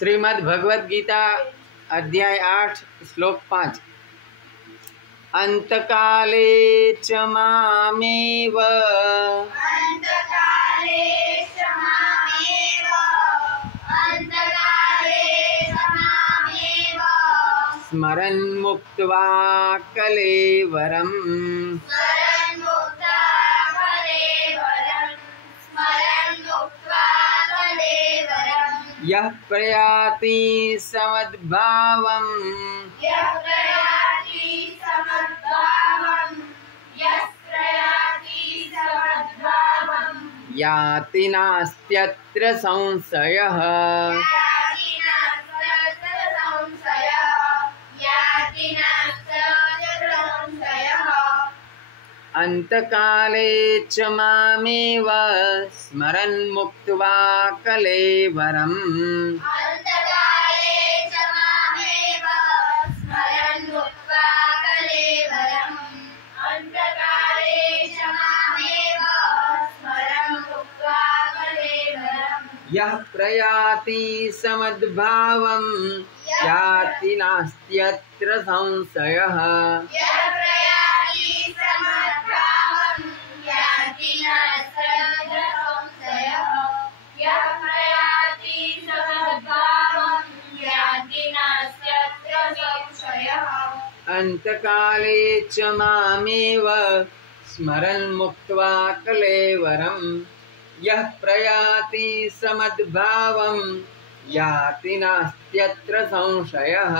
श्रीमद् भगवद गीता अध्याय 8 श्लोक 5। अंतकाले च मामेव स्मरन् मुक्त्वा कलेवरम् यः प्रयाति समद्भावम् याति नास्त्यत्र संशयः। अंतकाले च मामेव स्मरन् मुक्त्वा कलेवरम् यः प्रयाति समद्भावम् याति नास्त्यत्र संशयः। अंतकाले च मामेव स्मरन् मुक्त्वा कलेवरम् यः प्रयाति समद्भावम् याति नास्त्यत्र संशयः।